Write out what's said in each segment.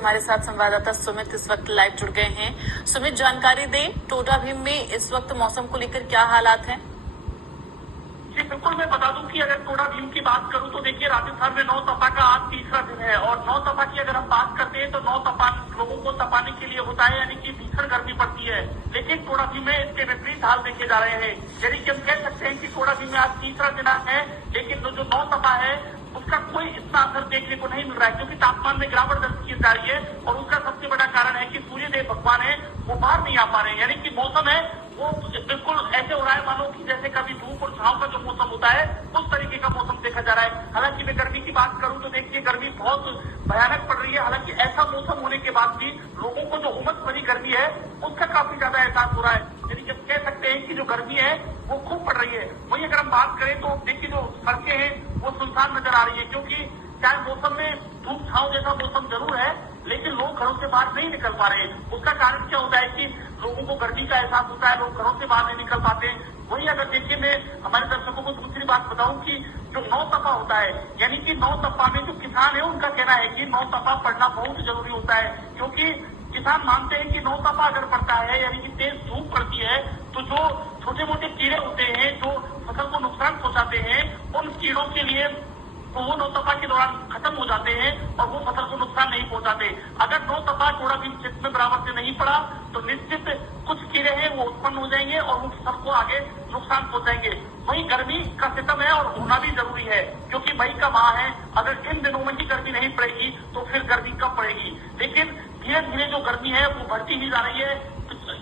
हमारे साथ संवाददाता सुमित इस वक्त लाइव जुड़ गए हैं। सुमित, जानकारी दें, टोडा भीम में इस वक्त मौसम को लेकर क्या हालात हैं? जी बिल्कुल, मैं बता दूं कि अगर टोडा भीम की बात करूं तो देखिए राजस्थान में 9 तपा का आज तीसरा दिन है और 9 तपा की अगर हम बात करते हैं तो 9 तपा लोगों को तपाने के लिए होता है, यानी कि भीषण गर्मी पड़ती है। लेकिन टोडा भीम में इसके विपरीत हाल देखे जा रहे हैं, यानी कि हम कह सकते हैं कि टोडा भीम में आज तीसरा दिन है, लेकिन जो 9 तपा है उसका कोई इतना असर देखने को नहीं मिल रहा है, क्योंकि तापमान में गिरावट दर्ज की जा रही है और उसका सबसे बड़ा कारण है कि सूर्यदेव भगवान है वो बाहर नहीं आ पा रहे हैं। यानी कि मौसम है वो बिल्कुल ऐसे हो रहा है मानो कि जैसे कभी धूप और छांव का जो मौसम होता है उस तरीके का मौसम देखा जा रहा है। हालांकि मैं गर्मी की बात करूं तो देखिए गर्मी बहुत भयानक पड़ रही है। हालांकि ऐसा मौसम होने के बाद भी लोगों को जो उमस भरी गर्मी है उसका काफी ज्यादा एहसास हो रहा है, यानी कि कह सकते हैं कि जो गर्मी है वो खूब पड़ रही है। वहीं अगर हम बात करें तो देखिए जो सड़कें हैं वो सुनसान नजर आ रही है, क्योंकि चाहे मौसम में धूप छांव जैसा मौसम जरूर है लेकिन लोग घरों से बाहर नहीं निकल पा रहे हैं। उसका कारण क्या होता है कि लोगों को गर्मी का एहसास होता है, लोग घरों से बाहर नहीं निकल पाते। वहीं अगर देखिए मैं हमारे दर्शकों को दूसरी बात बताऊं कि जो 9 तपा होता है, यानी कि 9 तपा में जो किसान है उनका कहना है कि 9 तपा पढ़ना बहुत जरूरी होता है, क्योंकि किसान मानते हैं कि 9 तपा अगर पड़ता है यानी कि तेज धूप पड़ती है तो जो छोटे मोटे कीड़े होते हैं जो फसल को नुकसान पहुंचाते हैं उन कीड़ों के लिए तो वो 9 तपा के दौरान खत्म हो जाते हैं और वो फसल को नुकसान नहीं पहुंचाते। अगर 9 तपा टोडा भीम क्षेत्र में बराबर से नहीं पड़ा तो निश्चित कुछ कीड़े हैं वो उत्पन्न हो जाएंगे और वो फसल को आगे नुकसान पहुंचाएंगे। वहीं गर्मी का सितम है और होना भी जरूरी है, क्योंकि मई का माह है। अगर इन दिनों में ही गर्मी नहीं पड़ेगी तो फिर गर्मी कब पड़ेगी। लेकिन धीरे धीरे जो गर्मी है वो बढ़ती ही जा रही है।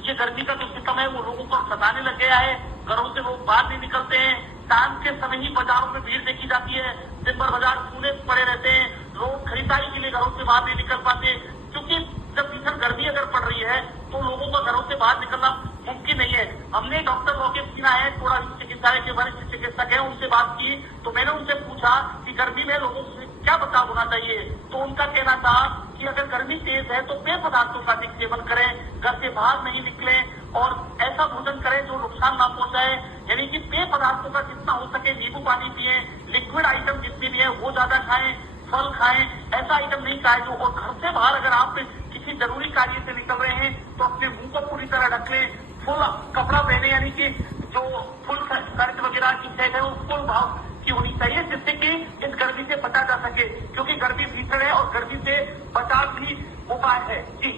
ये गर्मी का जो सितम है वो लोगों को सताने लग गया है। घरों से लोग बाहर नहीं निकलते हैं। शाम के समय ही बाजारों में भीड़ देखी जाती है, दिन भर बाजार सूने पड़े रहते हैं, लोग खरीदारी के लिए घरों से बाहर नहीं निकल पाते, क्योंकि जब भीषण गर्मी अगर पड़ रही है तो लोगों का घरों से बाहर निकलना मुमकिन नहीं है। हमने डॉक्टर लोकेश सिन्हा है टोडा भीम चिकित्सालय के वरिष्ठ चिकित्सक है, उनसे बात की तो मैंने उनसे पूछा कि गर्मी में लोगों से क्या बचाव होना चाहिए। तो उनका कहना था कि अगर गर्मी तेज है तो पेय पदार्थों का अधिक सेवन करें, घर से बाहर नहीं निकलें और ऐसा भोजन करें जो नुकसान ना पहुंचाए, यानी कि पेय पदार्थों का जितना हो सके नींबू पानी पिए, लिक्विड आइटम जितने भी है वो ज्यादा खाएं, फल खाएं, ऐसा आइटम नहीं खाएं जो। और घर से बाहर अगर आप किसी जरूरी कार्य से निकल रहे हैं तो अपने मुंह को पूरी तरह ढक लें, फुल कपड़ा पहने, यानी कि जो फुल शर्ट वगैरह की शर्ट है वो फुल भाव की होनी चाहिए, जिससे कि इस गर्मी से बचा जा सके, क्योंकि गर्मी भीषण है और गर्मी से बचाव भी उपाय है। जी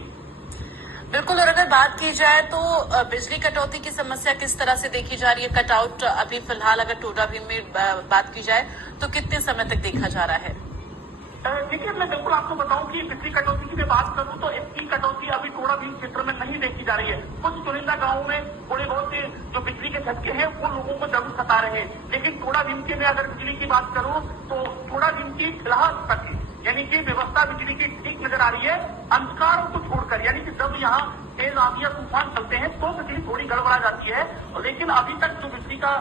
बिल्कुल। और अगर बात की जाए तो बिजली कटौती की समस्या किस तरह से देखी जा रही है? कटआउट अभी फिलहाल अगर टोडा भीम में बात की जाए तो कितने समय तक देखा जा रहा है? देखिए मैं बिल्कुल आपको बताऊं कि बिजली कटौती की मैं बात करूं तो इसकी कटौती अभी टोडा भीम क्षेत्र में नहीं देखी जा रही है। कुछ चुनिंदा गांवों में थोड़े बहुत जो बिजली के झटके हैं वो लोगों को जरूर सता रहे हैं, लेकिन टोडा भीम के में अगर बिजली की बात करूं तो टोडा भीम की फिलहाल तक यानी कि व्यवस्था बिजली की ठीक नजर आ रही है, अंधकार को छोड़कर। यानी कि जब यहाँ तेज आंधी या तूफान चलते हैं तो बिजली थोड़ी गड़बड़ा जाती है, लेकिन अभी तक जो बिजली का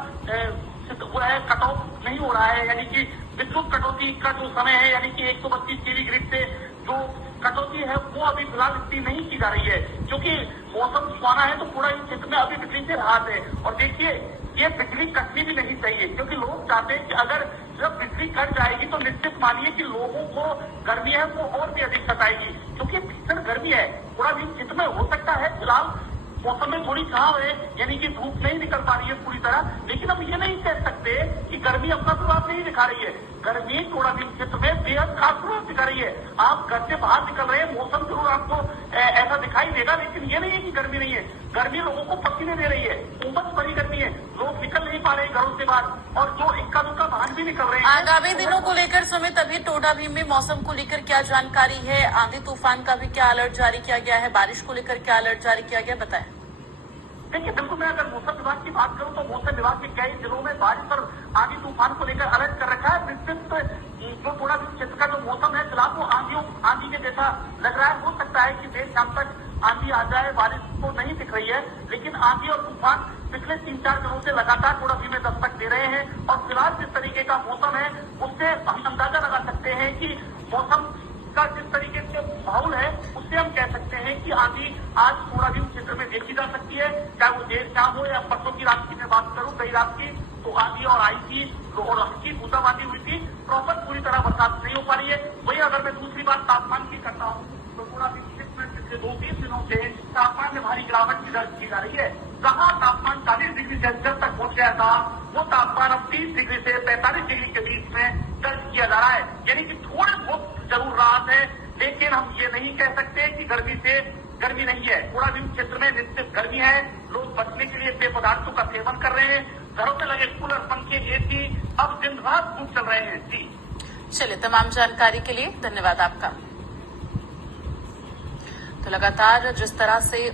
वो है कट ऑफ नहीं हो रहा है, यानी कि विद्युत कटौती का जो समय है यानी कि 132 केवी ग्रिड से जो कटौती है वो अभी फिलहाल इतनी नहीं की जा रही है, क्योंकि मौसम सुहाना है तो पूरा इस क्षेत्र में अभी बिजली से राहत है। और देखिए ये बिजली कटनी भी नहीं चाहिए, क्योंकि लोग चाहते हैं कि अगर जब बिजली कट जाएगी तो निश्चित मानिए कि लोगों को गर्मी है वो और भी अधिक सताएगी, क्योंकि भीषण गर्मी है। थोड़ा भी क्षेत्र में हो सकता है फिलहाल मौसम में थोड़ी छांव है, यानी कि धूप नहीं निकल पा रही है पूरी तरह, लेकिन हम ये नहीं कह सकते कि गर्मी अपना प्रभाव नहीं दिखा रही है। गर्मी टोडा भीम क्षेत्र में बेहद खास प्रभाव दिखा रही है। आप घर से बाहर निकल रहे हैं, मौसम जरूर आपको ऐसा दिखाई देगा, लेकिन ये नहीं है कि गर्मी नहीं है। गर्मी लोगों को पसीने दे रही है, उमस भरी गर्मी है, लोग निकल नहीं पा रहे घरों से बाहर और जो इक्का दुक्का वाहन भी निकल रहे हैं। आगामी दिनों को लेकर सुमित अभी टोडा भीम में मौसम को लेकर क्या जानकारी है? आंधी तूफान का भी क्या अलर्ट जारी किया गया है? बारिश को लेकर क्या अलर्ट जारी किया गया, बताएं। देखिए बिल्कुल, मैं अगर मौसम विभाग की बात करूं तो मौसम विभाग ने कई जिलों में बारिश और आंधी तूफान को लेकर अलर्ट कर रखा है। निश्चित जो टोडा भीम क्षेत्र का जो मौसम है फिलहाल वो आंधी के जैसा लग रहा है। हो सकता है कि देर शाम तक आंधी आ जाए, बारिश तो नहीं दिख रही है, लेकिन आंधी और तूफान पिछले 3-4 दिनों से लगातार टोडा भीम में दस्तक दे रहे हैं। और फिलहाल जिस तरीके का मौसम है उससे हम अंदाजा लगा सकते हैं कि मौसम का जिस तरीके से माहौल है उससे हम कह सकते हैं कि आंधी आज टोडा भीम क्षेत्र में देखी जा सकती है, चाहे वो देर शाम हो या परसों की रात की मैं बात करूं, कई रात की तो आंधी और आई थी और हल्की बूंदाबांदी हुई थी। प्रॉपर पूरी तरह बरसात नहीं हो पा रही है। वही अगर मैं दूसरी बात तापमान की करता हूं तो कोड़ा भीम क्षेत्र में पिछले 2-3 दिनों से तापमान में भारी गिरावट की दर्ज की जा रही है। जहां तापमान 40 डिग्री सेल्सियस तक पहुंच गया था, वो तापमान अब 30 डिग्री से 45 डिग्री के बीच में दर्ज किया जा रहा है। यानी कि थोड़े बहुत जरूर राहत है, लेकिन हम ये नहीं कह सकते कि गर्मी नहीं है। कोड़ा भीम क्षेत्र में निश्चित गर्मी है। लोग बचने के लिए पेय पदार्थों का सेवन कर रहे हैं। घरों में लगे कूलर, पंखे, एसी अब दिन रात खूब चल रहे हैं। जी चलिए, तमाम जानकारी के लिए धन्यवाद आपका। तो लगातार जिस तरह से